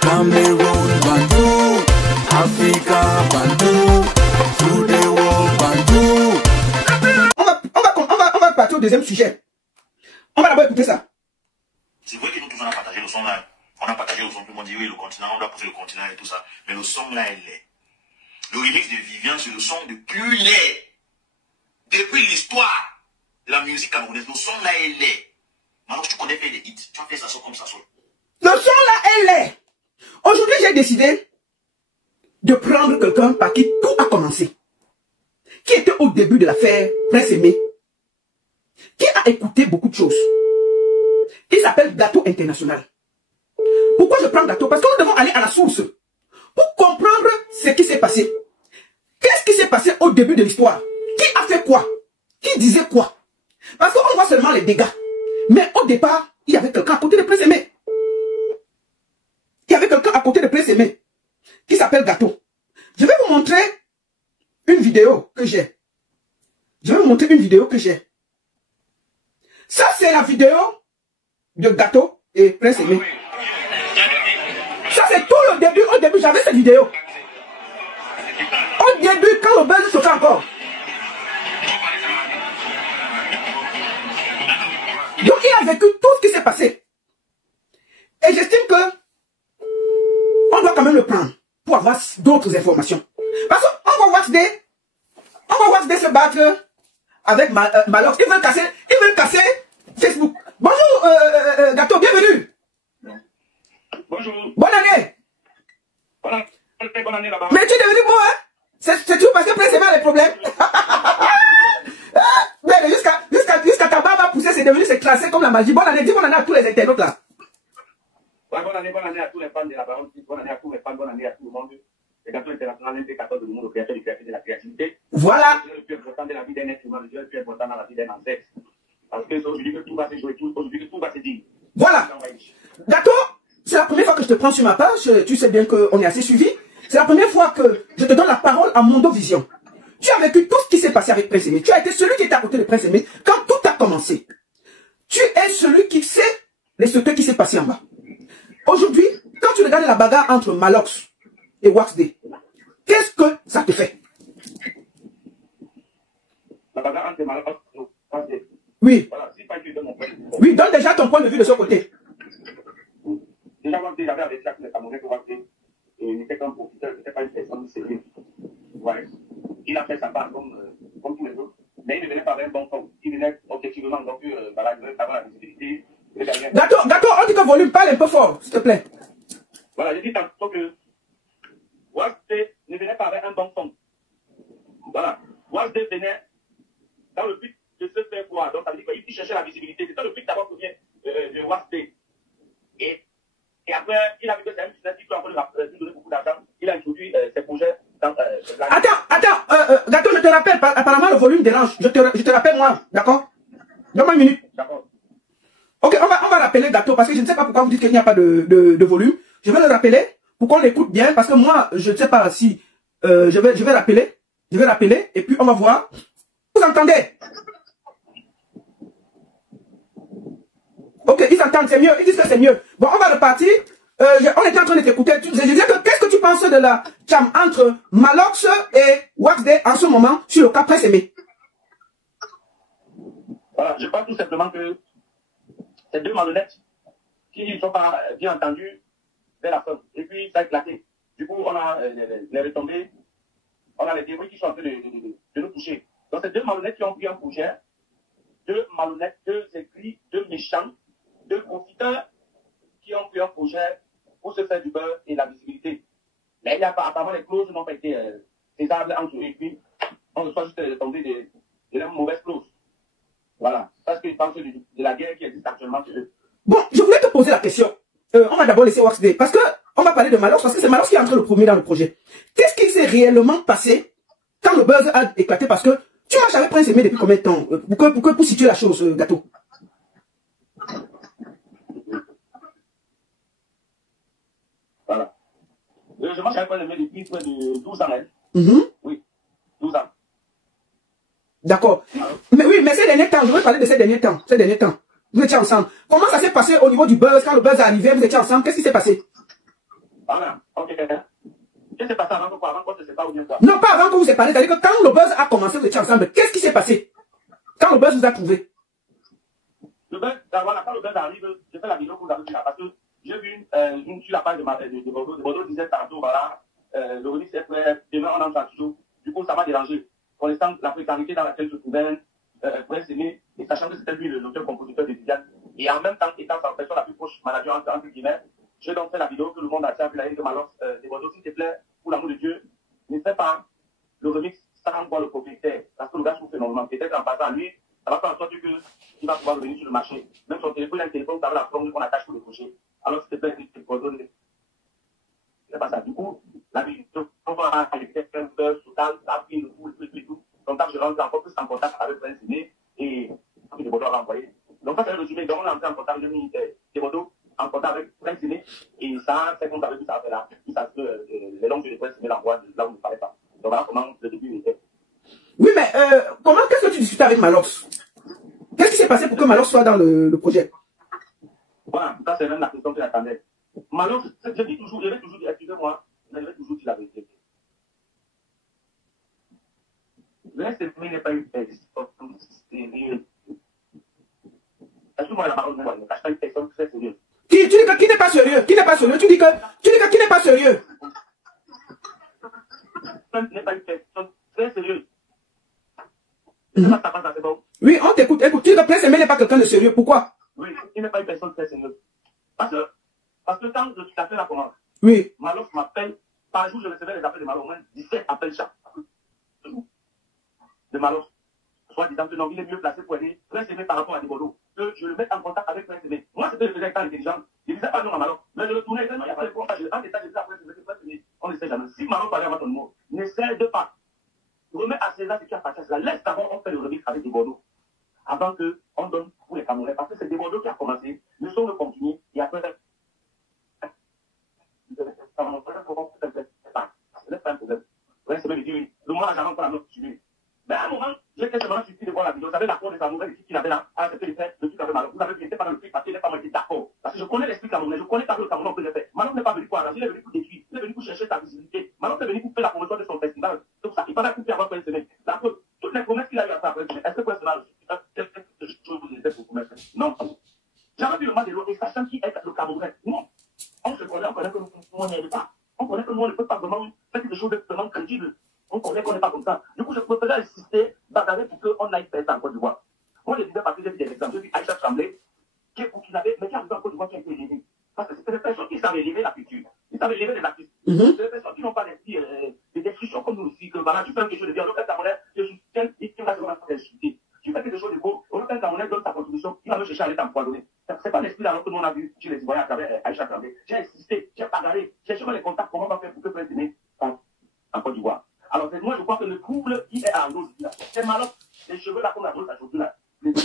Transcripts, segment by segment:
Cameroun, Bandou, Africa, Bandou, through the world, Bandou. On va partir au deuxième sujet. On va d'abord écouter ça. C'est vrai que nous tous on a partagé le son là. On a partagé le son, tout le monde dit oui, le continent, on doit pousser le continent et tout ça. Mais le son là, elle est. Le remix de Vivian, c'est le son le plus laid. Depuis l'histoire de la musique camerounaise, le son là, elle est. Maintenant, tu connais faire des hits, tu vas faire ça comme ça. Le son là, elle est. Aujourd'hui, j'ai décidé de prendre quelqu'un par qui tout a commencé. Qui était au début de l'affaire Prince Aimé. Qui a écouté beaucoup de choses. Il s'appelle Gâteau International. Pourquoi je prends Gâteau? Parce que nous devons aller à la source. Pour comprendre ce qui s'est passé. Qu'est-ce qui s'est passé au début de l'histoire? Qui a fait quoi? Qui disait quoi? Parce qu'on voit seulement les dégâts. Mais au départ, il y avait quelqu'un à côté de Prince Aimé. Il y avait quelqu'un à côté de Prince Aimé. Qui s'appelle Gâteau. Je vais vous montrer une vidéo que j'ai. Je vais vous montrer une vidéo que j'ai. Ça, c'est la vidéo de Gâteau et Prince Aimé. Ça, c'est tout le début. Au début, j'avais cette vidéo. Au début, quand le buzz se encore. Donc, il a vécu tout ce qui s'est passé. Et j'estime que on doit quand même le prendre pour avoir d'autres informations. Parce qu'on va voir Wax se battre avec Malox. Ils veulent casser Facebook. Bonjour, Gâteau, bienvenue. Bonjour. Bonne année. Bonne année là-bas. Mais tu es devenu beau, hein? C'est tout parce que Prince Aimé a des problèmes. Mais jusqu'à ta barbe a poussé, c'est classé comme la magie. Bonne année, dis bonne année à tous les internautes là. Ouais, bonne année à tous les fans de la baronne. Bonne année à tous les fans, bonne année à tout le monde. Le Gâteau International, MP14 de monde, le créateur de la créativité. Voilà. C'est le plus important de la vie d'un être humain, le plus important dans la vie d'un ancêtre. Parce que aujourd'hui que tout va se jouer, aujourd'hui que tout va se dire. Voilà. Gâteau, c'est la première fois que je te prends sur ma page. Tu sais bien qu'on est assez suivi. C'est la première fois que je te donne la parole à Mondo Vision. Tu as vécu tout ce qui s'est passé avec Prince Aimé. Tu as été celui qui était à côté de Prince Aimé quand tout a commencé. Tu es celui qui sait les secrets qui s'est passé en bas. Aujourd'hui, quand tu regardes la bagarre entre Malox et Wax D, qu'est-ce que ça te fait? La bagarre entre Malox et Wax D. Oui. Voilà, si pas que je donne mon point de vue. Oui, donne déjà ton point de vue de ce côté. Déjà, Wax D, j'avais avec ça que les Camerounais que Wax D n'était qu'un profiteur, n'était pas une personne sérieuse. Ouais. Il a fait sa part comme tous les autres. Mais il ne venait pas avec un bon fond. Il venait objectivement, donc voilà, il venait avoir la visibilité. Gâteau, on dit que volume, parle un peu fort, s'il te plaît. Voilà, j'ai dit tantôt que Wax D ne venait pas avec un bon fond. Voilà. Wax D venait dans le but de se faire voir. Donc ça veut dire qu'il cherchait la visibilité. C'était le but d'abord pour de Wax D. Et après, il a vu que c'est un business qui peut encore lui donner beaucoup d'argent. Il a introduit ses projets dans la... Attends, Gâteau, je te rappelle, apparemment le volume dérange. Je te rappelle moi, d'accord? Donne-moi une minute. D'accord. Ok, on va rappeler Gâteau, parce que je ne sais pas pourquoi vous dites qu'il n'y a pas de volume. Je vais le rappeler, pour qu'on l'écoute bien, parce que moi, je ne sais pas si... je vais rappeler, et puis on va voir. Vous entendez? Ok, ils entendent, c'est mieux, ils disent que c'est mieux. Bon, on va repartir. On était en train de t'écouter. Je disais que qu'est-ce que tu penses de la cham entre Malox et Wax D en ce moment sur le cas Prince Aimé? Voilà, je pense tout simplement que ces deux malhonnêtes qui ne sont pas bien entendus vers la fin. Et puis ça a éclaté. Du coup, on a les retombées, on a les débris qui sont en train de nous toucher. Donc ces deux malhonnêtes qui ont pris un projet, deux malhonnêtes, deux écrits, deux méchants, deux profiteurs qui ont pris un projet pour se faire du beurre et la visibilité. Mais il n'y a pas, apparemment les clauses n'ont pas été faisables entre eux. Et puis, on reçoit juste les retombées de la mauvaise clause. Voilà. Parce qu'ils pensent de la guerre qui existe actuellement chez eux. Bon, je voulais te poser la question. On va d'abord laisser Wax D. Parce que on va parler de Malox, parce que c'est Malox qui est entré le premier dans le projet. Qu'est-ce qui s'est réellement passé quand le buzz a éclaté? Parce que tu marches avec Prince Aimé depuis combien de temps? Pour situer la chose, Gâteau. Voilà. Je marche avec Prince Aimé depuis près de 12 ans. Hein. Oui, 12 ans. D'accord. Mais oui, mais ces derniers temps, je veux parler de ces derniers temps. Vous étiez ensemble. Comment ça s'est passé au niveau du buzz? Quand le buzz est arrivé, vous étiez ensemble. Qu'est-ce qui s'est passé? Voilà, ok. Qu'est-ce qui s'est passé avant qu'on ne se sépare ou bien quoi? Non, pas avant que vous vous séparez. C'est-à-dire que quand le buzz a commencé, vous étiez ensemble. Qu'est-ce qui s'est passé? Quand le buzz vous a trouvé? Le buzz, voilà, quand le buzz arrive, j'ai fait la vidéo pour vous avez vu là, parce que j'ai vu sur la page de Bordeaux. Bordeaux disait tantôt, voilà, le remix est prêt, demain on entre à toujours. Du coup, ça m'a dérangé. Pour l'instant, la précarité dans laquelle se trouvait Prince Aimé, et sachant que c'était lui l'auteur-compositeur de Viviane, et en même temps étant sa personne la plus proche, manager entre guillemets, j'ai donc fait la vidéo que le monde a fait avec la haine de Malox de Bordeaux. S'il te plaît, pour l'amour de Dieu, ne fais pas le remix sans voir le propriétaire, parce que le gars souffre énormément. Peut-être en passant à lui, ça va faire en sorte qu'il va pouvoir revenir sur le marché. Même son téléphone, il a un téléphone, ça va la forme qu'on attache pour le cocher. Alors, s'il te plaît, Bordeaux, c'est pas ça. Du coup, la vidéo, on va aller faire un buzz total, ça a pris le coup, tout. Donc, je rentre encore plus en contact avec Prince Aimé et de Bordeaux a envoyé. Donc, ça, c'est le résumé. Donc, on est entré en contact avec de Bordeaux, en contact avec Prince Aimé, et ça, c'est comme ça, ça a fait là. Ça se les longues de Prince Aimé l'envoie de là où il ne fallait pas. Donc, voilà comment le début était. Oui, mais qu'est-ce que tu discutais avec Malox? Qu'est-ce qui s'est passé pour que Malox soit dans le projet? Voilà, ça, c'est même la question que j'attendais. Malox, je vais toujours dire, excusez-moi, mais je vais toujours dire la vérité. Prince Aimé n'est pas une personne sérieuse. Est-ce que moi, la parole, moi, je ne cache pas une personne très sérieuse. Tu dis que qui n'est pas sérieux? Qui n'est pas sérieux? Tu dis que qui n'est pas sérieux? Prince n'est pas une personne très sérieuse. C'est bon. Oui, on t'écoute. Écoute, tu dis que Prince Aimé n'est pas quelqu'un de sérieux. Pourquoi? Oui, il n'est pas une personne très sérieuse. Parce que quand je suis fait la commande, oui. Malox m'appelle. Par jour, je recevais les appels de Malox, au moins 17 appels chaque jour. De Malox. Soit disant que non, il est mieux placé pour aider Prince Aimé par rapport à Dibolo. Que je le mette en contact avec Prince Aimé. Moi, c'était le faisais avec intelligent. Je ne disais pas non à Malox. Mais je le tournais, il n'y a pas de problème. En état, je disais à Prince Aimé, on ne sait jamais. Si Malox parlait à ton mot, n'essaie de pas. Remets à César ce qui a passé à César. Laisse d'abord, on fait le remix avec Dibolo. Avant qu'on donne pour les Camerounais. Parce que c'est Dibolo qui a commencé. Le son le continue. Et après, le moment j'avais encore la note suivie. Mais à un moment, j'étais seulement surpris de voir la vidéo. Vous savez, l'accord de sa nouvelle équipe qu'il avait là, à accepter de faire le truc avec Malox. Vous avez vu, il n'était pas dans le truc parce qu'il n'est pas moi qui d'accord. Parce que je connais l'esprit camerounais, je connais pas le Cameroun que j'ai fait. Malox n'est pas venu pour arranger, il est venu pour détruire, il est venu pour chercher sa visibilité. Malox est venu pour faire la promotion de son festival. C'est pour ça qu'il fallait couper avant Prince Aimé. Toutes les promesses qu'il a eues à faire après, est-ce que Prince Aimé a quelque chose de était pour promettre? Non. J'avais vu le match de l'autre et sachant qui est le Camerounais. Non. On se connaît, on connaît que nous n'aime pas. On connaît que nous, on ne peut pas vraiment faire quelque chose d'extrêmement crédible. On connaît qu'on n'est pas comme ça. Du coup, je préférais insister, bagarrer pour qu'on aille faire ça en Côte d'Ivoire. Moi, je disais parce que j'ai vu des exemples. J'ai vu Aïcha Tremblay, qui est burkinabé, mais qui arrive en Côte d'Ivoire, qui a été élevée. Parce que c'était des personnes qui savaient élever la culture. Ils savaient élever les artistes. C'est des personnes qui n'ont pas l'esprit de destruction comme nous aussi. Que voilà, tu fais quelque chose de bien. On fait Camerounais, je soutiens, il va se faire insulter. Tu fais quelque chose de beau, on fait Camerounais donne sa contribution, il va me chercher à aller t'empoisonner. C'est pas l'esprit alors que nous on a vu chez les Ivoiriens à travers Aïcha Tremblay. J'ai insisté, j'ai bagarré, j'ai cherché les contacts, comment on va faire pour que Prince Aimé en Côte d'Ivoire. Alors, moi, je crois que le couple qui est à l'eau, c'est Malox, les cheveux là qu'on a dans sa chaussure là. Donc,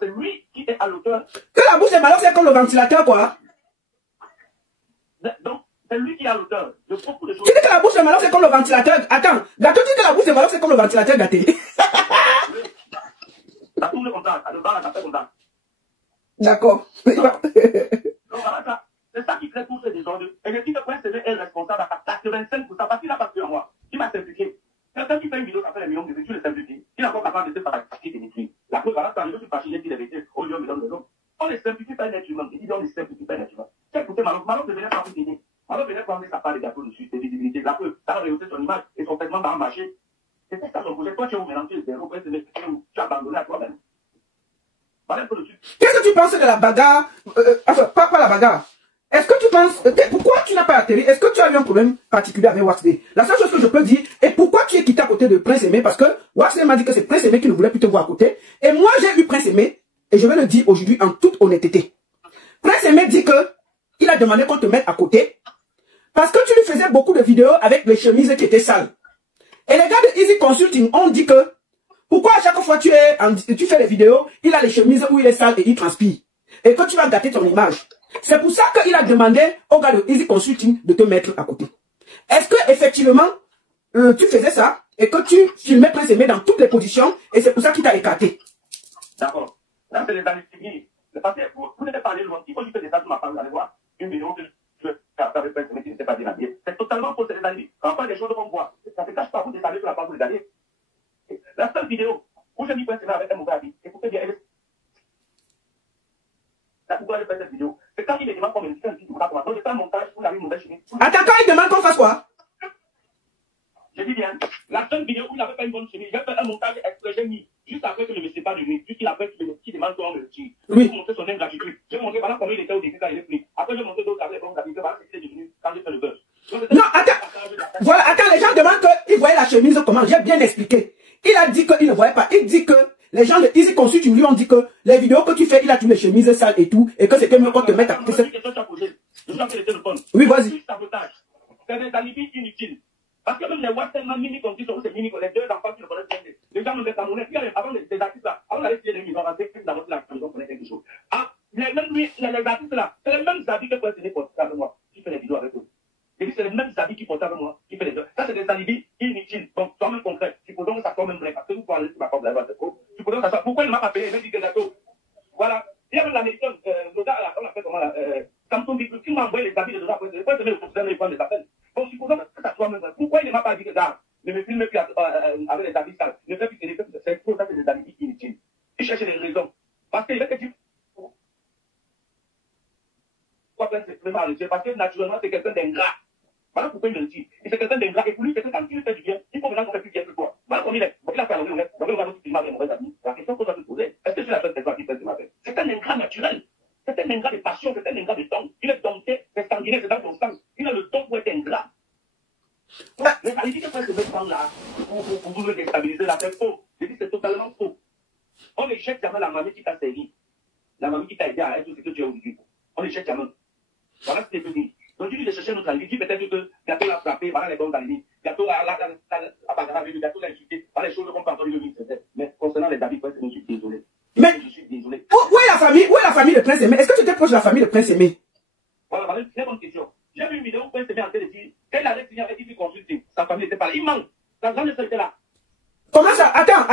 c'est lui qui est à l'auteur. Que la bouche de Malox c'est comme le ventilateur, quoi. Donc, c'est lui qui est à l'auteur de beaucoup de choses. Tu dis que la bouche de Malox c'est comme le ventilateur. Attends, Gâteau dit que la bouche de Malox c'est comme le ventilateur gâté. Ça tourne comme ça, le bas, ça fait comme ça. D'accord. Donc, voilà ça. C'est ça qui crée tous ces désordres. Et je dis que Prince Aimé est responsable à 85% parce qu'il a pas pu en moi. Il m'a simplifié. Quelqu'un qui fait une vidéo, ça fait des millions de vues, tu le simplifies. Il est encore capable de se faire et de détruire. La preuve, voilà, quand je suis fâché, j'ai dit la vérité. Oh, Dieu me donne le nom. On ne simplifie pas un être humain. Il dit on ne simplifie pas un être humain. J'ai écouté Malox. Malox ne venait pas vous aider. Malox venait prendre sa part de gâteau dessus, ses visibilités. La preuve, ça va rehausser son image et son traitement va en marcher. C'était ça son projet. Toi, tu es où maintenant? Tu es zéro, Prince Aimé. Tu as abandonné à toi-même. Voilà un peu le truc. Qu'est-ce que tu penses de la bagarre? Enfin, pas la bagarre. Est-ce que tu penses, pourquoi tu n'as pas atterri? Est-ce que tu as eu un problème particulier avec Waxley? La seule chose que je peux dire, et pourquoi tu es quitté à côté de Prince Aimé? Parce que Waxley m'a dit que c'est Prince Aimé qui ne voulait plus te voir à côté. Et moi, j'ai eu Prince Aimé, et je vais le dire aujourd'hui en toute honnêteté. Prince Aimé dit que il a demandé qu'on te mette à côté, parce que tu lui faisais beaucoup de vidéos avec les chemises qui étaient sales. Et les gars de Easy Consulting ont dit que, pourquoi à chaque fois tu fais les vidéos, il a les chemises où il est sale et il transpire. Et que tu vas gâter ton image. C'est pour ça qu'il a demandé au gars de Easy Consulting de te mettre à côté. Est-ce que effectivement tu faisais ça et que tu filmais Prince Aimé dans toutes les positions et c'est pour ça qu'il t'a écarté? D'accord. Là, c'est les années civiles. Parce que vous n'êtes pas allé loin. Il faut juste que des tas sur ma femme, vous allez voir. une vidéo que je fais avec personne qui ne s'est pas bien habillé. C'est totalement faux, c'est des alliés. Quand on parle des choses qu'on voit, ça ne se cache pas, vous détaillez sur la part des alliés. La seule vidéo où je dis que c'est avec un mauvais habit, écoutez bien, pourquoi je fais cette vidéo? C'est quand il me demande qu'on me dit un petit peu donc je fais un montage pour la mauvaise chemise. Attends, quand il demande qu'on fasse quoi? Je dis bien, la seule vidéo où il n'avait pas une bonne chemise, j'ai fait un montage exprès, j'ai mis, juste après que je me sépare de lui, juste qu'il demande qu'on me le tire. Oui. J'ai montré son ingratitude. J'ai montré voilà comment il était au début quand il est pris. Après, j'ai montré d'autres avec bons habits, voilà ce qu'il est devenu quand j'ai fait le buzz. Non, attends. Voilà, attends, les gens demandent qu'il voyait la chemise comment. J'ai bien expliqué. Il a dit qu'il ne voyait pas. Il dit que les gens de Easy Consult lui ont dit que les vidéos que tu fais, il a toutes les chemises sales et tout, et que c'était mieux qu'on te mette à côté. Oui, vas-y. C'est des alibis inutiles. Parce que même les Western mini comme c'est mini, les deux enfants qui le connaissent bien, les gens me mettent à mon avis, avant des artistes là, avant d'aller essayer de ils ont rentré plus dans votre là, ils ont connaît quelque chose. Ah, même lui, les artistes là, c'est les mêmes habits que pour essayer de porter avec moi, qui fait les vidéos avec eux. Et puis c'est les mêmes habits qui portent avec moi, qui fait les deux. Ça, c'est des alibis inutiles. Donc, toi-même concret, supposons que ça soit même vrai, parce que vous pouvez aller sur ma porte là-bas, supposons que ça soit, pourquoi il ne m'a pas payé, il m'a dit que gâteau. Voilà. Il y a même l'américaine, Loda, on l'appelle comment là, Samsung Big qui m'a envoyé les habits de Loda, après, c'est le professeur, il prend les appels. Bon, supposons que ça soit même vrai. Pourquoi il ne m'a pas dit que là, ne me filme plus avec les habits sales, ne fait plus que les choses, c'est pour ça que c'est des habits inutiles. Il cherche des raisons. Parce qu'il va te dire, pourquoi c'est vraiment arrêté? Parce que naturellement, c'est quelqu'un d'ingrat. Voilà pourquoi il me le dit. Et c'est quelqu'un d'ingrat. Et pour lui, c'est que quand il fait du bien, il faut maintenant qu'on fait plus bien que toi. Voilà comme il est. Donc il a fait un honnête. Donc il va nous filmer avec mauvais amis. La question qu'on doit se poser, est-ce que c'est la seule personne qui fait ce matin? C'est un ingrat naturel. C'est un ingrat de passion, c'est un ingrat de don. Il est dompté, c'est sanguinaire, c'est dans son sang. Il a le don pour être ingrat. Donc, les qualités que prennent ce même temps-là, pour vous le déstabiliser, là, c'est faux. Je dis c'est totalement faux. On n'échec jamais la mamie qui t'a servi. La mamie qui t'a aidé à être ce que tu es aujourd'hui. On n'échec jamais. Voilà ce que je peux dire. Donc, tu dis de chercher notre alibi, dit peut-être que Gâteau l'a frappé, voilà les bons alibis. Gâteau l'a bagarré, Gâteau l'a insulté, voilà les choses qu'on peut entendre de lui. Mais concernant les habits, je suis désolé. Mais, je suis désolé. Où est la famille de Prince Aimé? Est-ce que tu étais proche de la famille de Prince Aimé? Voilà, c'est une bonne question. J'ai vu une vidéo où Prince Aimé en train de dire qu'elle allait signer avec Easy Consulting. Sa famille n'était pas là. Il manque. Sa grande sœur était là. Comment ça? Attends.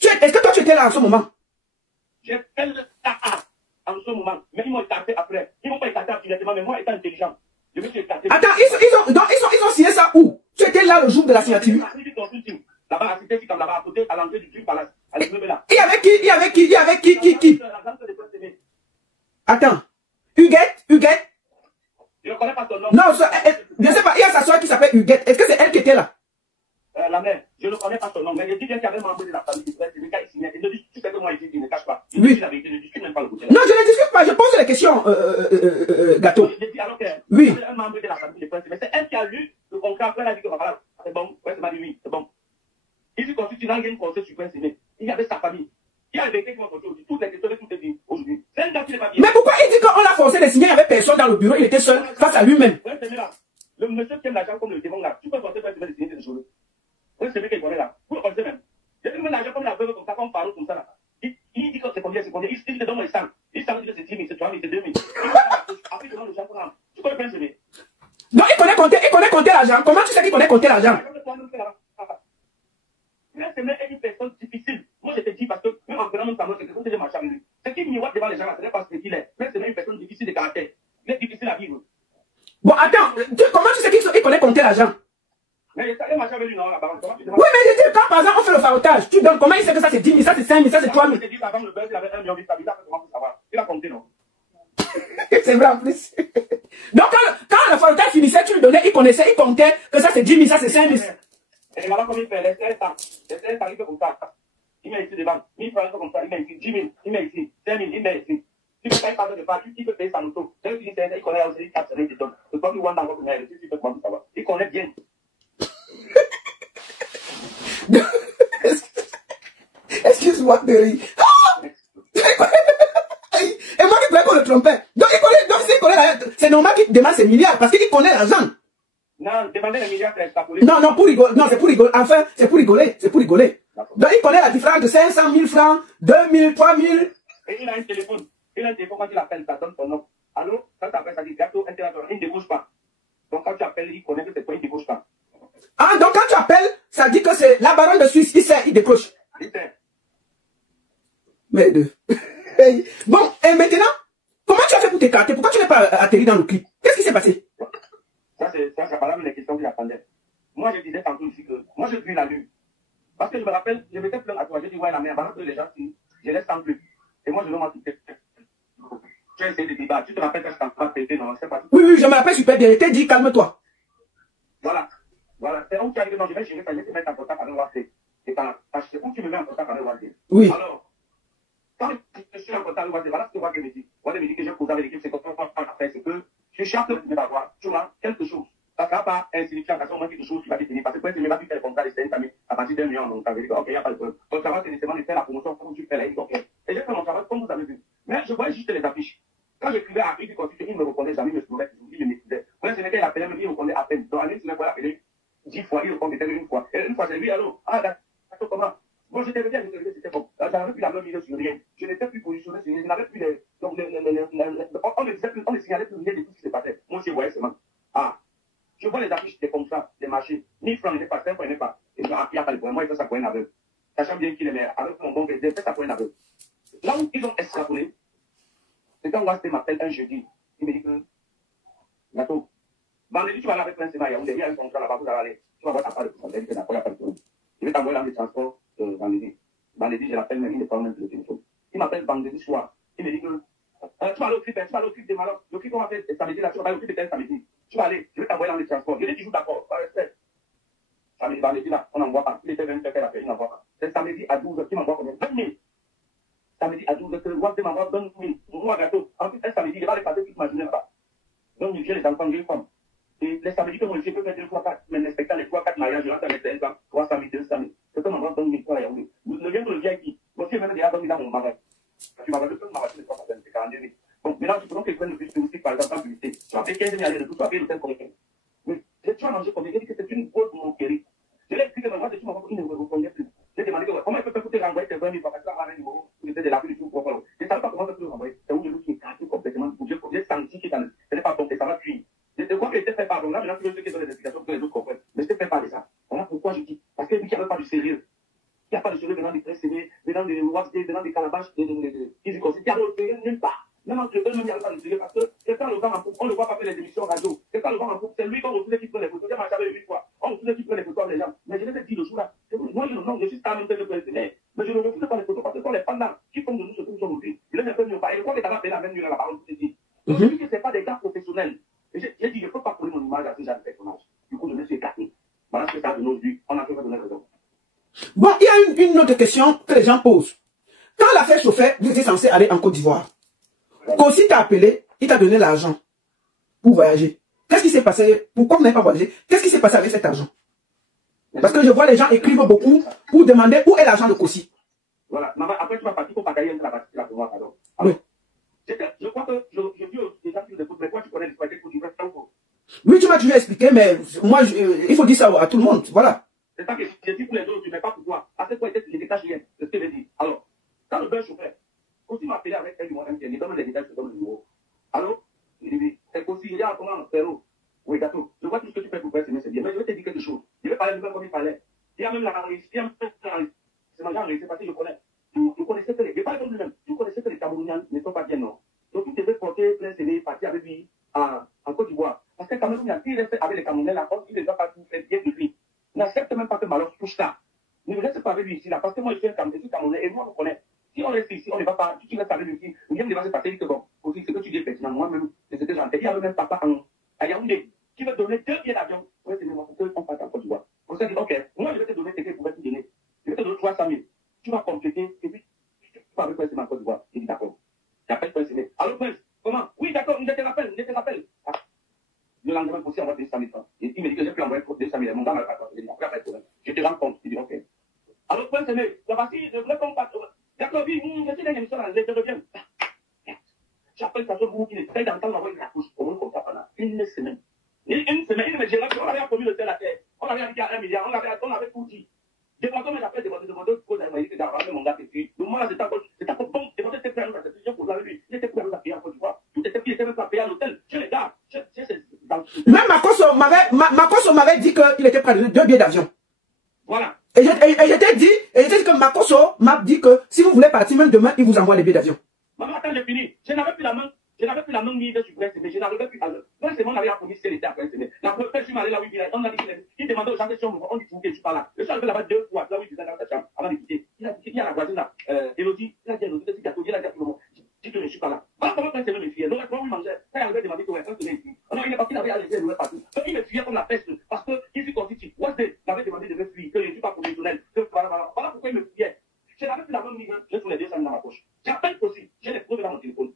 Est-ce que toi tu étais là en ce moment? J'ai fait le AA en ce moment. Mais ils m'ont écarté après. Ils m'ont pas écarté absolument, mais moi étant intelligent. Je me suis écarté. Attends, ils ont signé ça où? Tu étais là le jour de la signature? Là-bas, à Cité, comme là-bas, à côté, à l'entrée du truc, à l'immeuble là. Il y avait qui? Attends. Huguette? Je ne connais pas son nom. Non, je ne sais pas, il y a sa soeur qui s'appelle Huguette. Est-ce que c'est elle qui était là? La mère, je ne connais pas son nom, mais je dis bien qu'il y avait membre de la famille du Prince Aimé, quand il signait, il ne dit, tu sais que moi, il ne cache pas. Il dit la vérité, il ne discute même pas le côté. Non, je ne discute pas, je pose les questions, Gâteau. Je dis alors que, oui. un membre de la famille du Prince Aimé, c'est elle qui a lu le contrat, après elle a dit que voilà, c'est bon, Prince m'a dit oui, c'est bon. Ici, quand tu n'as rien conseil sur Prince Aimé, il y avait sa famille. Il y a des qui m'ont conté aujourd'hui, toutes les questions, tout est dit aujourd'hui. C'est un gars qui n'est pas bien. Mais pourquoi il dit qu'on l'a forcé de signer, il n'y avait personne dans le bureau, il était seul face à lui-même? Prince Aimé là, le monsieur qui aime l'argent comme le démon là, tu peux forcer Prince Aimé de signer des choses. Prince Aimé qu'il connaît là, vous le connaissez même. Il y a même l'argent comme la veuve comme ça, comme Pharaon comme ça là. Il dit que c'est combien, il te donne les 100. Il s'en dit que c'est 10 000, c'est 3 000, c'est 2 000. Après, il demande le champ. Tu connais Prince Aimé? Donc il connaît compter l'argent. Comment tu sais qu'il connaît compter l'argent? Prince Aimé est une personne difficile. Moi je te dis parce que même en prenant mon fameux, c'est quelqu'un que j'ai marché avec lui. C'est qu'il miroite devant les gens là, c'est pas ce qu'il est. Prince Aimé est une personne difficile de caractère. Il est difficile à vivre. Bon, attends, comment tu sais qu'il connaît compter l'argent? Mais il marche avec lui, non, là-bas. Oui, mais je dis, quand par exemple on fait le farotage, tu donnes, comment il sait que ça c'est 10 000, ça c'est 5 000, ça c'est 3 000? Je te dis, avant le buzz, il avait 1 million de stabilité, comment vous savoir? Il a compté, non? C'est vrai en plus. Donc quand le farotage finissait, tu lui donnais, il connaissait, il comptait que ça c'est 10 000, ça c'est 5 000. Et voilà comme il fait, les 16 ans, il fait comme ça. Il met ici devant, 1000 francs comme ça, il met ici, 10 000, il met ici, 5 000, il met ici. Tu peux payer par de part, tu peux payer sa moto. C'est lui qui dit, il connaît aussi, il capte les détons. C'est pas lui qui dans votre mail, tu peux comment savoir. Il connaît bien. Excuse-moi de rire. Et moi qui croyais qu'on le trompait. Donc s'il connaît c'est normal qu'il demande ses milliards parce qu'il connaît l'argent. Non, demander les milliards, c'est extrapolé. Non, pour rigoler. Non, c'est pour rigoler. Enfin, c'est pour rigoler. Donc il connaît la différence de 500 000 francs, 2 000, 3 000. Et il a un téléphone. Quand il appelle, ça donne son nom. Allô? Quand tu appelles, ça dit Gâteau international. Il ne débouche pas. Donc quand tu appelles, il connaît que c'est toi, il ne débouche pas. Ah, donc quand tu appelles, ça dit que c'est la baronne de Suisse. Il sait, il décroche. Il sait. Mais bon, et maintenant, comment tu as fait pour tout écarté. Pourquoi tu n'es pas atterri dans le clip? Qu'est-ce qui s'est passé? Ça, par là, les questions que j'attendais. Moi, je disais tantôt ici que moi, je prie la lune. Parce que je me rappelle, je m'étais plaint à toi. Je dis, ouais, la mère, parce que les gens, je laisse sans plus. Et moi, je demande tout. Tu as essayé de débattre. Tu te rappelles que je t'en pas pété, non? C'est pas tout. Oui, oui, je me rappelle super bien. Il t'a dit, calme-toi. Voilà. Voilà. C'est où tu arrives, non, je vais gérer ça, je vais te mettre en contact avec WhatsApp. Et c'est où tu me mets en contact avec WhatsApp. Oui. Alors, quand je suis en contact avec WhatsApp, voilà ce que WhatsApp me dit. WhatsApp me dit que j'ai posé avec l'équipe, c'est qu'on va faire, c'est que je cherche que tu vas voir, tu vois, quelque chose. Ça ne sera pas insignifiant, parce que quelque chose qui va définir. Parce que quand tu ne vas plus faire comme ça, les services à partir d'un million, donc ça veut dire, ok, il n'y a pas de problème. Donc ça va, c'est nécessairement de faire la promotion comme tu fais là, ok. Et j'ai fait mon travail comme vous avez vu. Mais je voyais juste les affiches. Quand j'écrivais à Afrique du Constitution, il me reconnaît jamais, il me trouvait, il me maîtrisait. Quand ce n'est appelé, il me reconnaît à peine. Donc, année, tu m'as appelé 10 fois, il reconnaît une fois. Et une fois, c'est lui, allô, ah, d'accord, comment? Moi, j'étais bien, c'était bon. J'avais plus la même idée sur rien. Je n'étais plus positionné sur rien. Je n'avais plus les. Donc, on ne signalait plus rien de tout ce qui se passait. Moi, je voyais seulement. Ah, je vois les affiches des contrats, des marchés. 1000 francs, il n'est pas, 5 francs, il n'est pas. Et il n'y a pas de problème. Moi, il fait ça pour un aveugle. Sachant bien qu'il est maire. Avec mon bon il fait ça pour un aveugle. Là où ils ont extrapolé, c'est quand Wasté m'appelle un jeudi. Il me dit que, Gato, vendredi, tu vas aller avec Prince Emma Yaoundé. Il y a un contrat là-bas, vous allez aller. Tu vas voir ta part de pourcentage. D'accord, il n'y a pas de problème. Je vais t'envoyer dans les transports vendredi. Vendredi, je l'appelle, mais il ne prend même plus le téléphone. Il m'appelle vendredi soir. Il me dit que tu vas aller au clip, tu vas aller au clip de Malok. Le clip qu'on va faire samedi là, tu vas aller au clip de tel samedi. Tu vas aller, je vais t'envoyer dans les transports. Je lui ai dit toujours d'accord, pas respect. Samedi, vendredi là, on n'envoie pas. Il était 20 heures après, il n'envoie pas. C'est samedi à 12h, qui m'envoie combien? 20 000. Samedi à 12h, que Wasté m'envoie 20 000. Moi, gâteau. En plus, un samedi, il va aller passer toute ma journée là-bas. Donc, j'ai les enfants, j'ai une femme. Et les samedis que moi, je peux faire 2 fois 4, mais respectant les 3, 4 mariages, je rentre avec 5 ans, 3 samedis, 2 samedis. C'est comme on va donner 1 000 à Yaoundé. Le vient pour le VIP. Moi, si même déjà donné dans mon magasin. Tu m'as le magasin de 3 personnes, c'est 42 000. Donc, maintenant, tu peux donc quelqu'un de plus touristique, par exemple, en publicité. Tu vas payer 15 000 aller de tout, tu vas payer le tel combien. Mais tu vas manger combien? J'ai dit que c'est une grosse moquerie. Je l'ai expliqué, mais moi, tu m'as dit qu'il ne me reconnaît plus. J'ai demandé comment il peut faire renvoyer tes 20 000 parce que ça va avec le numéro, il était de la plus du tout. Je ne savais pas comment ça peut le renvoyer. C'est où je me suis cassé complètement. J'ai senti que ce n'est pas bon, que ça va fuir. Je crois qu'il était fait par. Donc là, maintenant, tu veux ceux qui donnent des explications pour que les autres comprennent. Mais je ne fais pas de ça. Voilà pourquoi je dis. Parce que lui qui n'avait pas du sérieux. Il n'y a pas de sérieux venant des presse, venant des WhatsApp, venant des calabaches, des il y a de sérieux nulle part. Même entre eux, il n'y a pas de sérieux parce que quelqu'un le vend en coupe, on ne le voit pas faire les émissions radio. Quelqu'un le vend en coupe, c'est lui qu'on retrouve qui prend les photos. J'ai marché avec lui une fois. On retrouve qui prend les photos des gens. Mais je l'ai dit le jour là. Moi, je suis quand même de président. Mais je ne refuse pas les photos parce que ce sont les pendants qui font de nous ce que nous sommes aujourd'hui. Je ne peux pas. Et je crois que tu as fait la même nuit là, la parole, je te dis. Donc, je dis que ce n'est pas des gars professionnels. J'ai dit, je ne peux pas coller mon image à ce genre de personnage. Du coup, je me suis écarté. Voilà ce que ça nous dit. On a fait donner raison. Bon, il y a une autre question que les gens posent. Quand l'affaire chauffait, vous étiez censé aller en Côte d'Ivoire. Kossi t'a appelé, il t'a donné l'argent pour voyager. Qu'est-ce qui s'est passé? Pourquoi vous n'avez pas voyagé? Qu'est-ce qui s'est passé avec cet argent? Parce que je vois les gens écrivent beaucoup pour demander où est l'argent de Kossi. Voilà. Après, tu vas partir pour Pakaïen de la partie là pour moi, pardon. Oui. Je crois que je dis aux gens qui nous écoutent, mais toi, tu connais l'histoire Côte d'Ivoire, oui, tu m'as toujours expliqué, mais moi, il faut dire ça à tout le monde. Voilà. C'est ça que je dis pour les autres, tu ne mets pas pour toi. À cette fois, je détache rien. C'est ce que je dis. Alors, quand le beurre chauffait, Kossi m'a appelé avec un numéro MTN, il donne les détails, je donne le numéro. Allô? Il dit, c'est Kossi, il y a comment, Ferro? Oui, d'accord. Je vois tout ce que tu fais pour faire, c'est bien. Mais je vais te dire quelque chose. Je vais parler de même comme il parlait. Il y a même la c'est mon genre, c'est parce que je connais. Tu connaissais que les. Je parle comme lui-même. Tu connaissais que les Camerounais ne sont pas bien, non? Donc, tu devais porter plein CV, partir avec lui en Côte d'Ivoire. Parce que Cameroun, s'il reste avec les Camerounais là, il ne doit pas tout faire bien de lui. N'accepte même pas que Malok touche ça. Ne reste pas avec lui ici là, parce que moi je suis un Camerounais et moi on connaît. Si on reste ici, on ne va pas, tu restes avec lui ici, rien ne va se passer, que bon, aussi ce que tu dis effectivement, moi-même, c'est ce que j'ai entendu, il y a même papa à Yaoundé, qui va donner 2 billets d'avion, pour essayer de voir qu'on passe en Côte d'Ivoire. On s'est dit, ok, moi je vais te donner ce que je pouvais te donner. Je vais te donner 300 000. Tu vas compléter, et puis tu vas avec Prince en Côte d'Ivoire. Il dit d'accord. J'appelle Prince. Allô Prince, comment? Oui, d'accord, je te rappelle. Ah. Le lendemain, aussi, on va 200 000 francs. Il me dit que j'ai pu envoyer 200 000. Mon gars m'a pas dit, je te rends compte. Il dit, ok. Alors, Prince, la voici, je voulais qu'on passe. D'accord, oui, je suis dans l'émission, je reviens. J'appelle ça sur vous qui est très dans le temps d'envoyer la couche. Au moins, comme ça, pendant une semaine. Une semaine, on avait promis le tel à terre. On avait dit à 1 milliard, on avait tout dit. Demandons, mais j'appelle demandons, cause à que j'ai mon gars, et puis, donc moi, c'est encore bon, demandez tes plans, parce que j'ai posé avec lui. Il était prêt à payer en Côte d'Ivoire. Tout était payé, il était même pas payé à l'hôtel. Chez les gars, même Makosso m'avait dit qu'il était prêt à donner 2 billets d'avion. Voilà. Et je t'ai dit que Makosso m'a dit que si vous voulez partir même demain, il vous envoie les billets d'avion. Maman, attends, j'ai fini. Je n'avais plus la main. Je n'avais plus la même ligne sur Prince Aimé. Je n'arrivais plus à le. Prince Aimé, on avait promis qu'elle était à Prince Aimé. La première fois, je suis allé là où on a dit qu'il demandait aux gens de chambre, on dit que je suis pas là. Je suis arrivé là-bas 2 fois, là où il disait dans sa chambre, avant de quitter. Il a dit qu'il y a la voisine là, Elodie, il a dit Elodie, c'est gâteau, il a dit à tout le monde, dis que je ne suis pas là. Voilà comment Prince Aimé me fuyait. Donc, quand il mangeait, quand il avait demandé que Prince Aimé ici, alors il est parti, il avait allé le partout. Donc, il me fuyait comme la peste, parce qu'il s'est constitué. Wesley l'avait demandé de me fuir, que je ne suis pas professionnel, que voilà pourquoi il me fuyait. Je n'avais plus la même ligne, j'ai tous les 2 dans ma poche. J'appelle aussi, j'ai les preuves dans mon téléphone.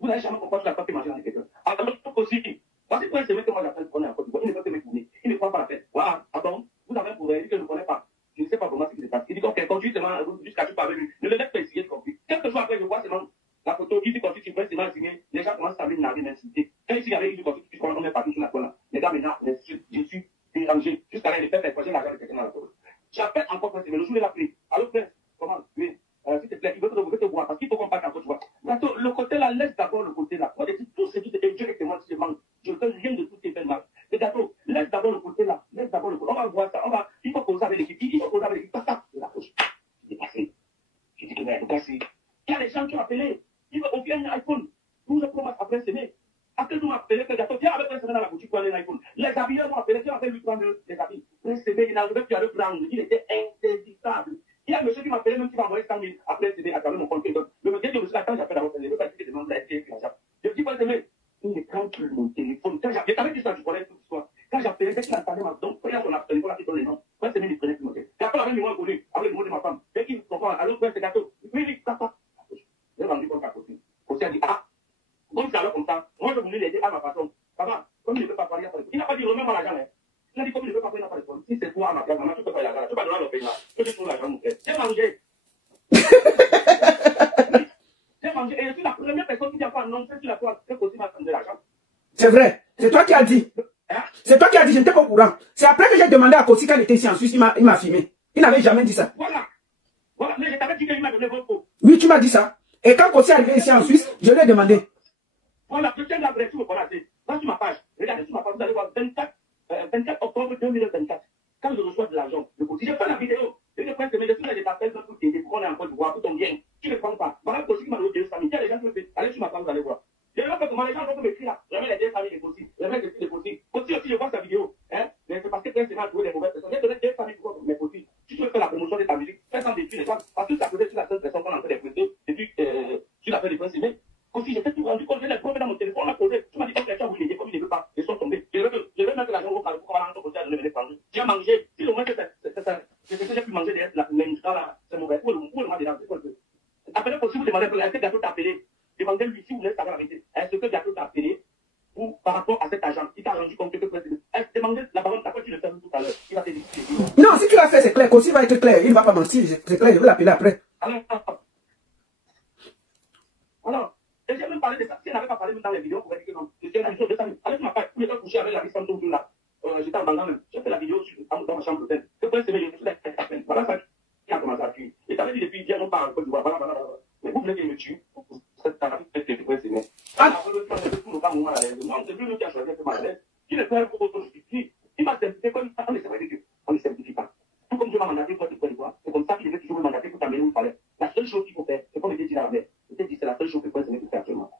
Vous n'avez jamais compris que la femme peut manger dans les quelqu'un. Alors, aussi, parce que quand c'est que moi j'appelle pour en Côte d'Ivoire, il ne peut pas me tourner. Il ne prend pas la tête. Voilà, pardon, vous avez un problème, il dit que je ne connais pas. Je ne sais pas comment c'est qui se passe. Il dit ok, continue seulement jusqu'à tu parles avec lui. Ne le laisse pas essayer de comprendre. Quelques jours après, je vois seulement la photo, il dit continue, tu peux seulement signer. Les gens commencent à venir narrer, m'insulter. Quand il y avait, il dit continue, tu comprends, on est parti sur la toile. Les gars, maintenant, je suis dérangé. Jusqu'à là, il fait faire l'argent de quelqu'un dans la toile. J'appelle encore Prince, mais le jour de la pluie. Allô, Prince, comment? Oui. S'il te plaît, il veut te voir parce qu'il faut qu'on parte encore, tu vois. Maintenant, le côté là, laisse d'abord le côté là. Moi, je dis tout ce qui est directement, si je manque. Je ne fais rien de tout ce qui est mal. Le gâteau, laisse d'abord le côté là. Laisse d'abord le côté. On va voir ça. Il faut causer avec l'équipe. Il faut causer avec l'équipe. Papa, c'est la poche. Je dis passé. Je dis que merde, passé. Il y a des gens qui ont appelé. Ils veulent offrir un iPhone. Nous, je commence après s'aimer. Après, nous, appelé que le gâteau. Viens avec un dans la boutique pour aller un iPhone. Les habilleurs m'ont appelé. Qui ont fait lui prendre les habits. Il n'arrivait plus à le prendre. Il était indésirable. Il y a un monsieur qui m'a appelé, même qui m'a envoyé 100 000 après CD à travers mon compte. Le monsieur qui me dit, quand j'appelle à votre téléphone, il demande la STF financière. Je dis, pas de il ne prend plus mon téléphone. Quand j'appelais, t'avais dit ça, tu connais toute l'histoire. Quand j'appelais, dès qu'il entendait ma donc, quand il y a son téléphone, là, qui donne les noms, quand c'est il prenait plus mon téléphone. J'appelle avec le numéro connu, avec le numéro de ma femme. Dès qu'il comprend, alors, c'est gâteau. Oui, papa. J'ai vendu comme ça, aussi. Aussi, a dit, comme ça, alors, comme ça, moi, je voulais l'aider à ma façon. Papa, comme il ne peut pas parler, il n'a pas dit, remets-moi l'argent, hein. Il a dit, comme il ne peut pas payer, il n'a pas de si c'est toi, ma place, maman, tu peux pas y aller, tu peux pas donner le paiement. Que je trouve l'argent, mon frère. J'ai mangé. J'ai mangé, et je suis la première personne qui n'a pas annoncé sur la toile que Kossi m'a donné de l'argent. C'est vrai, c'est toi qui as dit. C'est toi qui as dit, je n'étais pas au courant. C'est après que j'ai demandé à Kossi quand il était ici en Suisse, il m'a filmé. Il n'avait jamais dit ça. Voilà. Voilà, mais je t'avais dit qu'il m'a donné votre faux. Oui, tu m'as dit ça. Et quand Kossi est arrivé ici en Suisse, je lui ai demandé. Voilà, je tiens l'adresse sur le connaissez. Là, sur ma page, regardez sur ma page, vous allez voir 24 octobre 2024. Quand je reçois de l'argent, je Kossi, j'ai fait la vidéo. Je ne prends que mes dessus, les appels pour t'aider, pour qu'on ait un peu de voir, pour ton bien. Tu ne prends pas. Voilà, Kossi qui m'a donné 200 000. Il y a des gens qui me font, allez sur ma page, vous allez voir. Je ne sais pas comment les gens vont m'écrire là. J'avais les 200 000 de Kossi. J'avais les 200 000 de Kossi. Kossi aussi, je vois sa vidéo. Hein? Mais c'est parce que Prince m'a trouvé des mauvaises personnes. J'ai donné 200 000 pour mes Kossi. Si tu veux faire la promotion de ta musique, fais sans détruire les gens. Parce que ça peut être la seule personne qu'on a en train de prêter depuis sur l'affaire des Prince. Kossi, j'ai fait tout rendu compte, j'ai les preuves dans mon téléphone, on l'a posé. Tu m'as dit que quelqu'un vous l'aider comme il ne veut pas. Ils sont tombés. Je vais mettre l'argent au carreau pour qu'on va rentrer à donner les étrangers. J'ai mangé. Si le moins c'est ce que j'ai pu manger derrière la là, c'est mauvais. Où le moins dedans, c'est quoi le peu. Après, si vous demandez, est-ce que Gâteau t'a appelé? Demandez-lui si vous voulez savoir la vérité. Est-ce que Gâteau t'a appelé ou par rapport à cet argent? Il t'a rendu compte que demandez la parole, t'as quoi tu le fais tout à l'heure? Il va te dire. Non, si tu l'as fait, c'est clair. Kossi va être clair. Il ne va pas mentir. C'est clair, je vais l'appeler après. Alors, et j'ai même parlé de ça. Si elle n'avait pas parlé même dans les vidéos, on pourrait dire que non. C'était une chose de ça. Allez, tu m'as pas. Il était couché avec la vie sans tout là. J'étais en bandant même. J'ai fait la vidéo dans ma chambre d'hôtel. C'est pour essayer de faire la peine. Voilà ça qui a commencé à tuer. Et t'avais dit depuis hier, on parle. Voilà. Mais vous voulez qu'il me tue. C'est ta vie peut-être que tu peux essayer. Alors, le temps de tout le temps, moi, c'est plus lui qui a choisi ce matin. Il est prêt pour justifier. Il m'a simplifié comme ça. On ne sait Dieu. On ne simplifie pas. Tout comme Dieu m'a mandaté pour te voir. C'est comme ça qu'il devait toujours me mandater pour t'amener où il fallait. La seule chose qu'il faut faire, c'est comme il dit dans la mer. C'est la seule chose que peut faire actuellement.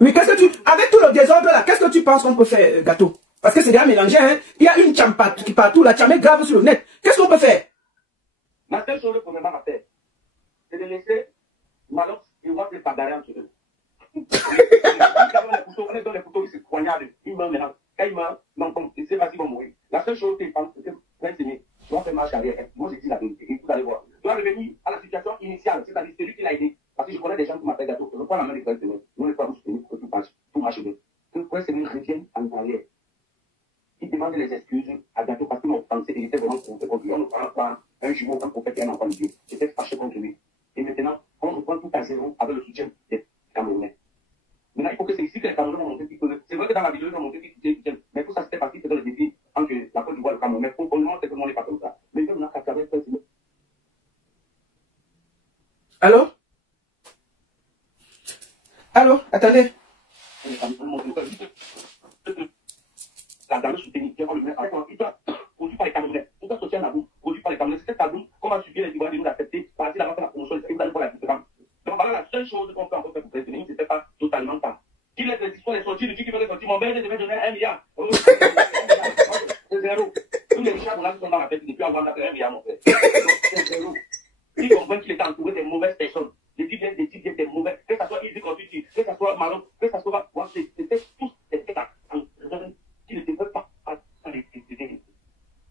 Mais qu'est-ce que tu, avec tout le désordre là, qu'est-ce que tu penses qu'on peut faire, Gâteau? Parce que c'est déjà mélangé, hein. Il y a une champa qui partout, la champa est grave sur le net. Qu'est-ce qu'on peut faire? La seule chose qu'on a à faire, c'est de laisser Malox et voir les bagarrer entre eux. On est dans les couteaux, ils se poignardent. Ils meurent maintenant. Quand ils meurent, non, ils savent pas s'ils vont mourir. La seule chose qu'ils pensent, c'est que Prince Aimé doit faire marche arrière. Moi, je dis la vérité. Et vous allez voir. Je dois revenir à la situation initiale, c'est-à-dire celui qui l'a aidé. Parce que je connais des gens qui m'appellent Gâteau. Je prends la main de Prince Aimé. Nous, on ne peut pas vous soutenir pour que tout marche bien. Que Prince Aimé revienne en arrière. Il demande les excuses à Gâteau parce que mon pensée, il était vraiment contre lui. On ne prend pas un jumeau, un prophète et un enfant de Dieu. J'étais fâché contre lui. Et maintenant, on reprend tout à zéro avec le soutien des Camerounais. Maintenant, il faut que c'est ici que les Camerounais ont montré qu'ils peuvent. C'est vrai que dans la vidéo, ils ont montré qu'ils soutiennent. Mais tout ça, c'était parce qu'ils faisaient le défi entre la Côte d'Ivoire et le Cameroun. Mais profondément, c'est que on n'est pas comme ça. Mais il y a qu'à travers Prince Aimé. Allô? Allô? Attendez. La dame soutenue, qui va le mettre avec il doit produire par les Camerounais. Il doit sortir un album, produit par les Camerounais. C'est cet album qu'on va suivre les Ivoiriens de nous accepter, partir là-bas faire la promotion, et vous allez voir la différence. Donc voilà la seule chose qu'on peut encore faire pour prévenir, c'était pas totalement pas. Qu'il est devait donner 1 milliard. C'est zéro. Tous les chats qui sont dans la fête, depuis avoir 1 milliard, mon frère. C'est zéro. Ils comprennent qu'il est entouré des mauvaises personnes. Les types viennent des mauvais. Que ce soit Easy Constitution, que ce soit Maroc, que ce soit Wapsi, c'était tous des têtes qui ne devaient pas les critiquer.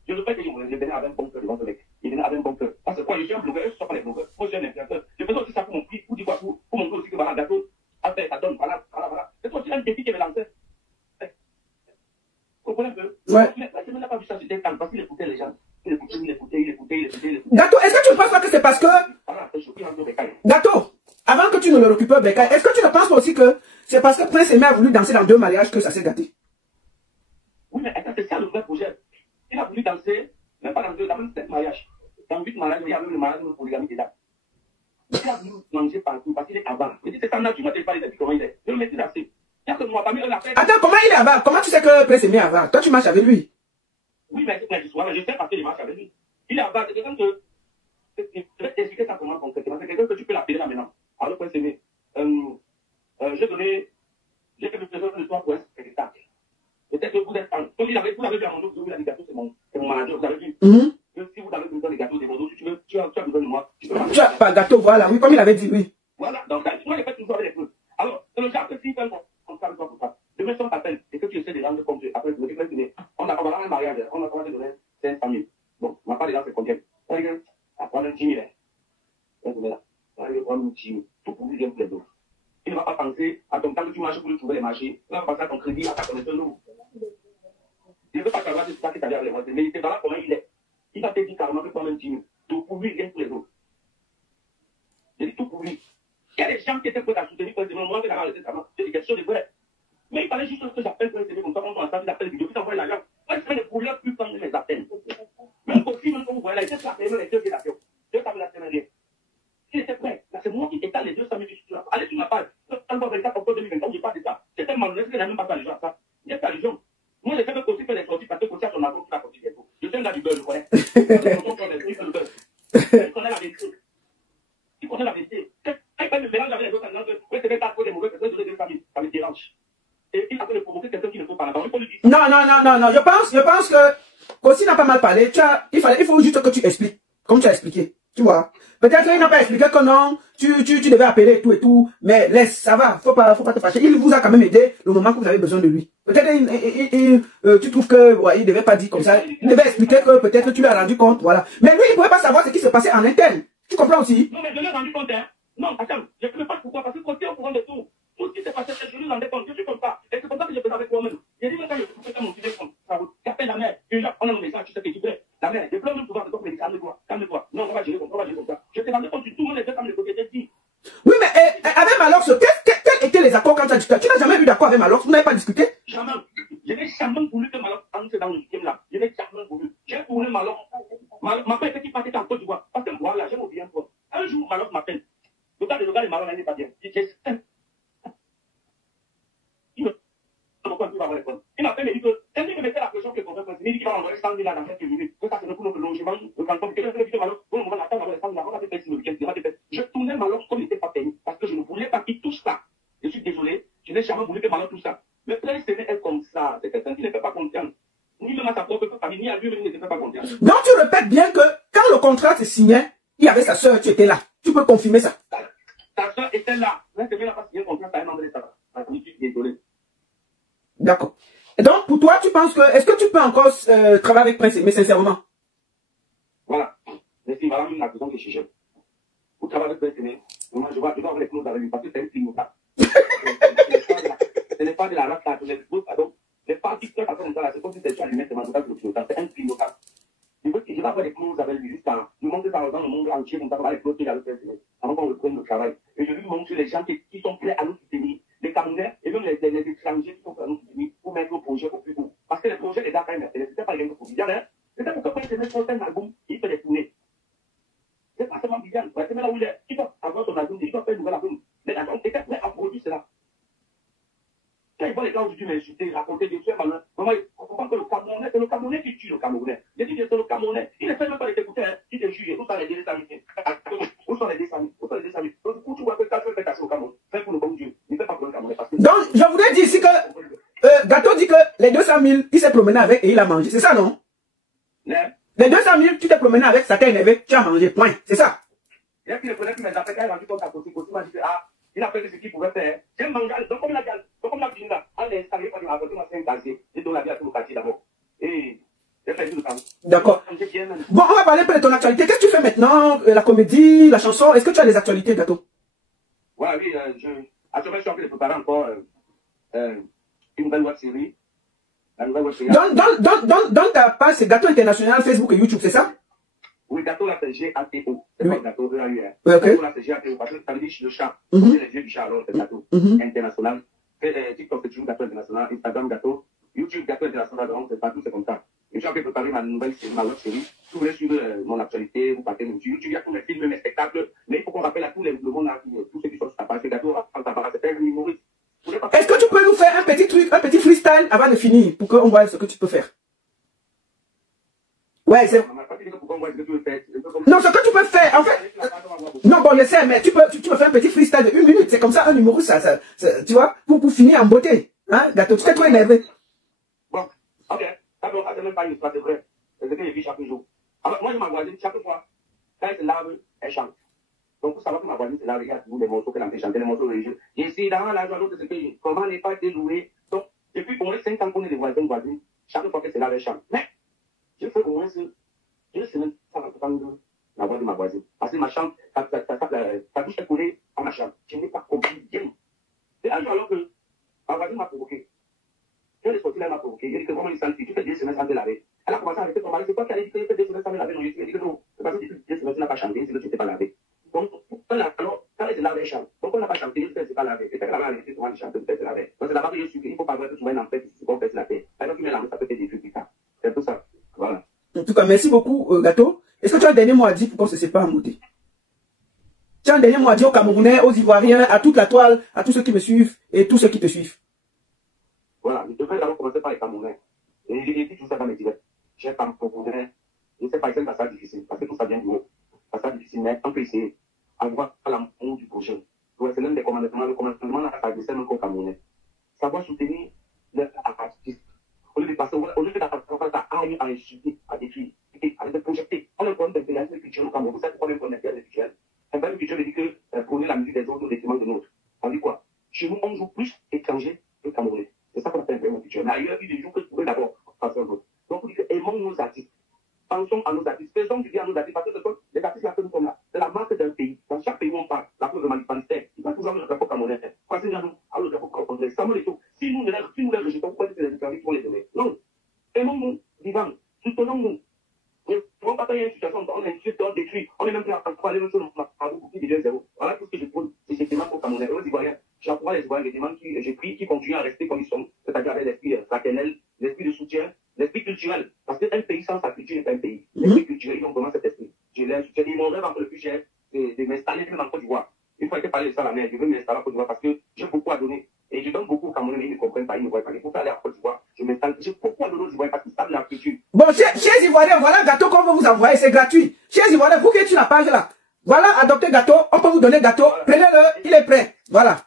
Je ne veux pas que je venais avec un bon cœur devant ce mec. Il venait avec un bon cœur. Parce que quoi, je suis un blogueur, je ne suis pas les blogueurs. Moi, je suis un influenceur. Je fais aussi ça pour mon prix, pour dire quoi, pour montrer aussi que voilà, gâteau, après, ça donne, voilà. C'est aussi un défi qui me lançait. Vous comprenez un peu? Ouais. La semaine n'a pas vu ça, c'était calme parce qu'il écoutait les gens. Il écoutait. Gâteau, est-ce que tu ne penses pas que c'est parce que... Gâteau, avant que tu ne le récupères, Bécaye, est-ce que tu ne penses pas aussi que c'est parce que Prince Aimé a voulu danser dans 2 mariages que ça s'est gâté? Oui, mais c'est ça le vrai projet. Il a voulu danser, même pas dans 2, dans même 7 mariages. Dans 8 mariages, il y a même le mariage de polygamie déjà. Il a voulu manger partout parce qu'il est avant. Je dis, c'est ça, tu ne m'as pas dit comment il est. Je le mettais assez. Il y a que moi, parmi eux, la fête. Attends, comment il est avant? Comment tu sais que Prince Aimé est avant? Toi, tu marches avec lui? Oui, mais je sais parce que je marche avec lui. Il est avant, c'est quelqu'un que... Je vais t'expliquer ça comment concrètement. C'est quelqu'un que tu peux l'appeler là maintenant. Alors, Prince Aimé, j'ai fait le présent de toi pour un spectacle. Peut-être que vous êtes en... Comme vous avez vu à mon dos, vous avez dit gâteau, c'est mon manager, vous avez vu. Que si vous avez besoin de gâteaux, des modos, si tu as besoin de moi, tu peux pas. Tu as pas gâteau, voilà, oui, comme il avait dit, oui. Voilà, donc moi, je fais toujours avec les choses. Alors, c'est le genre que si tu fais comme ça, pour ça. Demain, si on t'appelle et que tu essaies de rendre compte, après, je me dis, on a un mariage, on a commencé à donner 500 000. Bon, ma part des gens, c'est combien? À prendre un 10 000. On va prendre 10 000. Tout pour lui, bien d'autres. Il ne va pas penser à ton temps que tu marches pour lui trouver les marchés. Il va penser à ton crédit, à ta connaissance. Il ne veut pas savoir c'est ça qui t'avait à mais il te verra comment il est. Il va te dire carrément que toi-même 10 000. Tout pour lui, bien pour les autres. J'ai dit tout pour lui. Il y a des gens qui étaient prêts à soutenir précisément. Moi, je vais arrêter ça. J'ai dit quelque chose de vrai. Mais il fallait juste que j'appelle précisément comme ça, on va ensemble, j'appelle vidéo, puis t'envoie l'argent. Moi, je fais des problèmes plus quand je les appelle. Même aussi, même quand vous voyez là, il était prêt à les 2 billets d'avion. 2 tables la semaine dernière. Il était prêt. Là, c'est moi qui étale les 200 000 sur la. Allez sur ma page. Quand on va 24 octobre 2023, je parle de ça. C'était malhonnête, il n'a même pas fait les gens à ça. Il n'y a pas les gens. Moi, j'ai fait que aussi faire les sorties parce que aussi à son avis, il a sorti des choses. Je suis un gars du beurre, je connais. Il connaît la vérité. Il connaît la vérité. Quand il me mélange avec les autres, quand c'est pas trop des mauvais personnes, ça me dérange. Et il a fait de provoquer quelqu'un qui ne faut pas la parole. Non. Je pense que Kossi n'a pas mal parlé. Il faut juste que tu expliques. Comme tu as expliqué. Tu vois. Peut-être qu'il n'a pas expliqué que non, tu devais appeler et tout. Mais laisse, ça va. Faut pas te fâcher. Il vous a quand même aidé le moment que vous avez besoin de lui. Peut-être tu trouves que, ouais, il devait pas dire comme ça. Il devait expliquer que peut-être tu lui as rendu compte. Voilà. Mais lui, il ne pouvait pas savoir ce qui se passait en interne. Tu comprends aussi? Non, mais je l'ai rendu compte, hein. Non, attends, je ne sais pas pourquoi. Parce que quand tu es au courant de tout, tout ce qui s'est passé, je lui rendais compte. Je suis comme ça. Et c'est comme ça que je fais avec moi-même. J'ai dit, mais quand je fais mon téléphone, j'appelle la mère. Déjà, on a un message, tu sais que tu fais. La mère, je pleure même souvent, donc, mais calme-toi. Non, on va gérer comme ça. Je te rendais compte sur tout le monde, les deux femmes, les côtés, j'ai dit. Oui, mais avec Malox, quels étaient les accords quand tu as discuté? Tu n'as jamais eu d'accord avec Malox? Vous n'avez pas discuté? Jamais. Je n'ai jamais voulu que Malox entre dans le système là. Je n'ai jamais voulu. J'ai tourné Malox. Ma père était qui partait en Côte d'Ivoire. Parce que moi, là, j'ai oublié un point. Un jour, Malox m'appelle. Le gars de Malox n'est pas bien. Il m'appelle et dit que c'est lui qui mettait la pression que le professeur il dit qu'il va envoyer 100 000 là dans quelques minutes. Que ça, c'est pour notre logement. Quand quelqu'un dit que Malox, pour le moment, attends, on va faire le week-end. Je tournais Malox comme il n'était pas payé. Parce que je ne voulais pas qu'il touche ça. Je suis désolé. Je n'ai jamais voulu que Malox touche ça. Mais Prince Aimé est comme ça. C'est quelqu'un qui ne fait pas confiance. Ni même à sa propre famille, ni à lui-même, il ne fait pas confiance. Donc tu répètes bien que quand le contrat se signait, il y avait sa soeur, tu étais là. Tu peux confirmer ça? Ta soeur était là. Prince Aimé n'a pas signé un contrat, ça a un an de ça. Je suis désolé. D'accord. Et donc, pour toi, tu penses que, est-ce que tu peux encore travailler avec Prince Aimé, sincèrement? Voilà. Mais si, voilà, la raison que je cherche. Pour travailler avec Prince Aimé, moi, je vois les clauses avec lui, parce que c'est un film. Ce n'est pas de la race, là, pardon. Les parties qui sont comme ça, c'est comme si c'était allumé, c'est un film local. Je vais avoir des clauses avec lui, juste à lui montrer ça dans le monde entier, comme ça, on va les clauses qu'il a avec Prince Aimé, avant qu'on reprenne le travail. Et je lui montre les gens qui sont prêts à nous soutenir, les Camerounais, et même les étrangers qui sont prêts à nous soutenir pour mettre le projet au plus haut. Parce que les projets, les dates, c'était pas les gens pour Viviane, c'était pour que Prince Aimé sorte un album, il fait des tournées. C'est pas seulement Viviane, Prince Aimé là où il est, il doit avoir son album, il doit faire un nouvel album. Les gens étaient prêts à produire cela. Quand ils voient les gars aujourd'hui m'insulter, raconter des trucs, maman, il comprend que c'est le Camerounais qui tue le Camerounais. J'ai dit que c'est le Camerounais. Il ne fait même pas les écouter, hein. Il te juge. Où sont les 200 000? Où sont les 200 000? Où sont les 200 000? Donc, du coup, tu vois que quand tu fais casser au Cameroun, fais pour le bon Dieu. Il ne fait pas pour le Camerounais. Donc, je voudrais dire ici que, Gâteau dit que les 200 000, il s'est promené avec et il a mangé. C'est ça, non? Les 200 000, tu t'es promené avec, ça t'a énervé, tu as mangé, point. C'est ça. Et puis, il prenait mes affaires, quand il a rendu compte à côté, m'a dit, ah, il a fait ce qu'il pouvait faire. J'ai mangé, donc comme la fille là, on l'a installé, on a apporté ma 5 casiers, j'ai donné la vie à tout le quartier d'abord. Et j'ai fait tout le temps. D'accord. Bon, on va parler un peu de ton actualité. Qu'est-ce que tu fais maintenant? La comédie, la chanson, est-ce que tu as des actualités, Gato? Ouais, oui, actuellement, je suis en train de préparer encore une nouvelle web série. La nouvelle web série. Donc ta page, c'est Gato International, Facebook et YouTube, c'est ça? Oui, Gato là, c'est G-A-T-O. C'est pas Gato, E-A-U-R. Gato là, c'est G-A-T-O. Parce que ça veut dire le chat. C'est les yeux du chat, alors c'est Gato International. TikTok, c'est toujours Gato International. Instagram, Gato. YouTube, Gato International. Donc, c'est partout, c'est comme ça. Et je suis en train de préparer ma nouvelle série, ma web série. Si vous voulez suivre mon actualité, vous partez sur YouTube. Il y a tous mes films, mes spectacles. Mais il faut qu'on rappelle à tout le monde, tous ceux qui sont sur ta page. C'est Gato, c'est un humoriste. Est-ce que tu peux nous faire un petit truc, un petit freestyle avant de finir pour qu'on voit ce que tu peux faire? Ouais, c'est... Non, ce que tu peux faire, en fait... Non, bon, je sais, mais tu peux faire un petit freestyle de 1 minute. C'est comme ça, un humoriste, ça, tu vois, pour finir en beauté. Hein, Gato, tu t'es trop énervé. Bon, ok. D'abord, c'est même pas une histoire, c'est vrai. C'est ce que je vis chaque jour. Alors, moi, je ma voisine, chaque fois, quand elle se lave, elle chante. Donc, pour savoir que ma voisine se lave, regarde tous les morceaux qu'elle a fait chanter, les morceaux religieux. Et c'est dans la joie de ce pays. Comment n'est pas été loué. Donc, depuis au moins 5 ans qu'on est des voisins, chaque fois qu'elle se lave, elle chante. Mais, je fais au moins une semaine sans entendre la voix de ma voisine. Parce que ma chambre, sa bouche est collée à ma chambre. Je n'ai pas compris bien. C'est un jour alors que ma voisine m'a provoqué. Quand elle est sortie là, elle m'a provoqué. Elle dit que vraiment, il s'en tu fais 2 semaines sans te laver. Elle a commencé à arrêter son mari. C'est toi qui as dit que tu fais 2 semaines sans me laver. Non, je lui ai dit que non. C'est parce que depuis 2 semaines, tu n'as pas chanté, c'est que tu ne t'es pas lavé. Donc, quand elle se lave, elle chante. Donc, on n'a pas chanté, elle ne s'est pas lavé. C'est qu'elle avait arrêté souvent de chanter, peut-être se laver. Donc, c'est là-bas que je suis. Il ne faut pas voir que tu vois un enfant qui se confesse la paix. Alors, tu mets la main, ça peut te détruire plus tard. C'est tout ça. Voilà. En tout cas, merci beaucoup, Gato. Est-ce que tu as un dernier mot à dire pour qu'on se sépare en beauté? Tu as un dernier mot à dire aux Camerounais, aux Ivoiriens, à toute la toile, à tous ceux qui me suivent et tous ceux qui te suivent? Voilà, je devrais d'abord commencer par les Camerounais. Et j'ai dit tout ça dans mes directs. J'ai Camerounais. Je ne sais pas, c'est un passage difficile, parce que tout ça vient du haut. Passage difficile, mais on peut essayer à voir l'amour du prochain. C'est l'un des commandements. Le commandement n'a pas de même qu'au Camerounais. Savoir soutenir l'artiste. Au lieu de passer, au lieu d'avoir ça à insulter, à détruire, à se projeter. On a un problème d'impérialisme culturel au Cameroun. Vous savez pourquoi on a un problème d'impérialisme culturel? L'impérialisme culturel veut dire que prôner la musique des autres au détriment de nôtre. On dit quoi? Chez nous, on joue plus étrangers que Camerounais. C'est ça qu'on appelle l'impérialisme culturel. Mais ailleurs, il y a des jours que je pourrais d'abord passer un autre. Donc, on dit que aimons nos artistes. Pensons à nos artistes. Faisons du bien à nos artistes. Parce que ce sont les artistes là que nous sommes là. C'est la marque d'un pays. Dans chaque pays où on parle, la preuve de Mali-Palestine, il va toujours avoir le drapeau camerounais. Passez à nous, à le drapeau camerounais. Ça me les tout. Si nous les rejetons, pourquoi c'est les étrangers qui vont les aimer? Non. Aimons-nous, vivants. Soutenons-nous. On ne va pas faire une situation, on insulte, on détruit. On est même prêt à faire les mêmes choses. On a beaucoup plus de 0. Voilà tout ce que je trouve. C'est ces demandes pour Camerounais. Aux Ivoiriens, j'apprends les Ivoiriens, les demandes que j'ai pris, qui continuent à rester comme ils sont. C'est-à-dire avec l'esprit fraternel, l'esprit de soutien, l'esprit culturel. Parce qu'un pays sans sa culture n'est pas un pays. L'esprit culturel, ils ont vraiment cet esprit. J'ai dit, mon rêve encore le plus cher, c'est de m'installer même en Côte d'Ivoire. Une fois que parler de ça, la mère, je veux m'installer en Côte d'Ivoire parce que j'ai beaucoup à donner. Et je donne beaucoup aux Camerounais, mais ils ne comprennent pas, ils ne voient pas. Il faut aller à Côte d'Ivoire, je m'installe. J'ai beaucoup à donner aux Ivoiriens parce qu'ils savent la culture. Bon, chers Ivoiriens, voilà Gato qu'on veut vous envoyer, c'est gratuit. Chers Ivoiriens, vous qui êtes sur la page là, voilà, adoptez Gato, on peut vous donner Gato, prenez-le, il est prêt. Voilà.